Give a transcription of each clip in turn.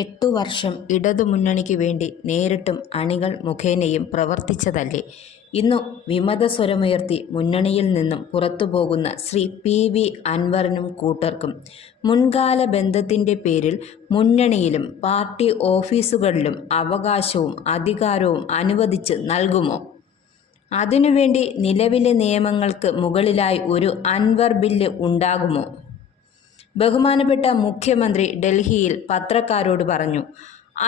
8 വർഷം ഇടതുമുന്നണിക്ക് വേണ്ടി നേരിട്ടും അണികൾ മുഖേനയും പ്രവർത്തിച്ചതല്ലേ ഇന്നു വിമതസ്വരമുയർത്തി മുന്നണിയിൽ നിന്നും പുറത്തുപോകുന്ന ശ്രീ പി.വി. അൻവറിനും കൂട്ടർക്കും മുൻകാല ബന്ധത്തിൻ്റെ പേരിൽ മുന്നണിയിലും പാർട്ടി ഓഫീസുകളിലും അവകാശവും അധികാരവും അനുവദിച്ച് നൽകുമോ? അതിനുവേണ്ടി നിലവിലെ നിയമങ്ങൾക്ക് മുകളിലായി ഒരു അൻവർ ബില്ല് ഉണ്ടാകുമോ? ബഹുമാനപ്പെട്ട മുഖ്യമന്ത്രി ഡൽഹിയിൽ പത്രക്കാരോട് പറഞ്ഞു.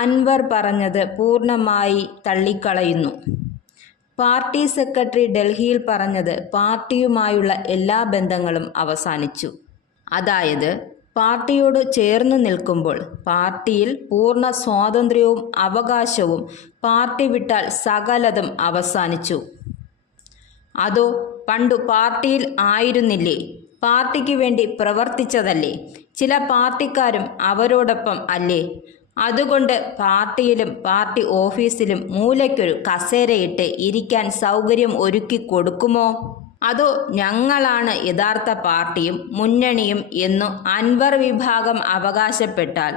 അൻവർ പറഞ്ഞത് പൂർണ്ണമായി തള്ളിക്കളയുന്നു. പാർട്ടി സെക്രട്ടറി ഡൽഹിയിൽ പറഞ്ഞത് പാർട്ടിയുമായുള്ള എല്ലാ ബന്ധങ്ങളും അവസാനിച്ചു. അതായത് പാർട്ടിയോട് ചേർന്ന് നിൽക്കുമ്പോൾ പാർട്ടിയിൽ പൂർണ്ണ സ്വാതന്ത്ര്യവും അവകാശവും, പാർട്ടി വിട്ടാൽ സകലതും അവസാനിച്ചു. അതോ പണ്ടു പാർട്ടിയിൽ ആയിരുന്നില്ലേ? പാർട്ടിക്ക് വേണ്ടി പ്രവർത്തിച്ചതല്ലേ? ചില പാർട്ടിക്കാരും അവരോടൊപ്പം അല്ലേ? അതുകൊണ്ട് പാർട്ടിയിലും പാർട്ടി ഓഫീസിലും മൂലയ്ക്കൊരു കസേരയിട്ട് ഇരിക്കാൻ സൗകര്യം ഒരുക്കി കൊടുക്കുമോ? അതോ ഞങ്ങളാണ് യഥാർത്ഥ പാർട്ടിയും മുന്നണിയും എന്നു അൻവർ വിഭാഗം അവകാശപ്പെട്ടാൽ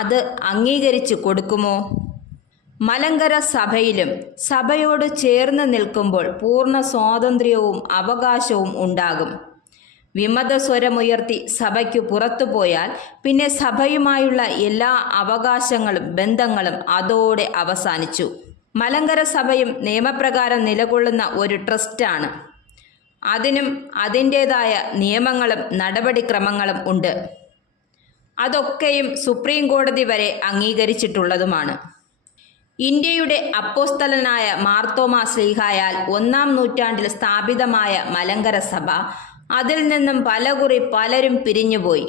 അത് അംഗീകരിച്ചു കൊടുക്കുമോ? മലങ്കര സഭയിലും സഭയോട് ചേർന്ന് നിൽക്കുമ്പോൾ പൂർണ്ണ സ്വാതന്ത്ര്യവും അവകാശവും ഉണ്ടാകും. വിമതസ്വരമുയർത്തി സഭയ്ക്കു പുറത്തുപോയാൽ പിന്നെ സഭയുമായുള്ള എല്ലാ അവകാശങ്ങളും ബന്ധങ്ങളും അതോടെ അവസാനിച്ചു. മലങ്കര സഭയും നിയമപ്രകാരം നിലകൊള്ളുന്ന ഒരു ട്രസ്റ്റാണ്. അതിനും അതിൻ്റേതായ നിയമങ്ങളും നടപടിക്രമങ്ങളും ഉണ്ട്. അതൊക്കെയും സുപ്രീം കോടതി വരെ അംഗീകരിച്ചിട്ടുള്ളതുമാണ്. ഇന്ത്യയുടെ അപ്പോസ്തലനായ മാർത്തോമാ ശ്ലീഹായാൽ 1-ാം നൂറ്റാണ്ടിൽ സ്ഥാപിതമായ മലങ്കര സഭ, അതിൽ നിന്നും പലകുറി പലരും പിരിഞ്ഞുപോയി.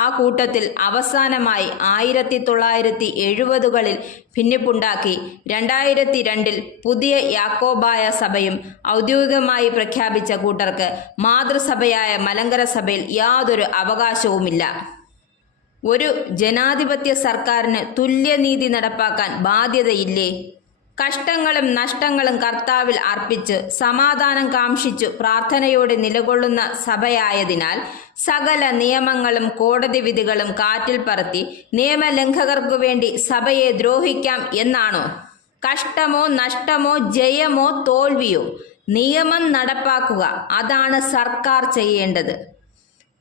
ആ കൂട്ടത്തിൽ അവസാനമായി 1970-കളിൽ ഭിന്നിപ്പുണ്ടാക്കി 2002-ൽ പുതിയ യാക്കോബായ സഭയും ഔദ്യോഗികമായി പ്രഖ്യാപിച്ച കൂട്ടർക്ക് മാതൃസഭയായ മലങ്കര സഭയിൽ യാതൊരു അവകാശവുമില്ല. ഒരു ജനാധിപത്യ സർക്കാരിന് തുല്യനീതി നടപ്പാക്കാൻ ബാധ്യതയില്ലേ? കഷ്ടങ്ങളും നഷ്ടങ്ങളും കർത്താവിൽ അർപ്പിച്ച് സമാധാനം കാംക്ഷിച്ചു പ്രാർത്ഥനയോടെ നിലകൊള്ളുന്ന സഭയായതിനാൽ സകല നിയമങ്ങളും കോടതി വിധികളും കാറ്റിൽ പറത്തി നിയമലംഘകർക്കു വേണ്ടി സഭയെ ദ്രോഹിക്കാം എന്നാണോ? കഷ്ടമോ നഷ്ടമോ ജയമോ തോൽവിയോ, നിയമം നടപ്പാക്കുക, അതാണ് സർക്കാർ ചെയ്യേണ്ടത്.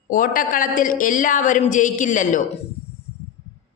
ഓട്ടക്കളത്തിൽ എല്ലാവരും ജയിക്കില്ലല്ലോ.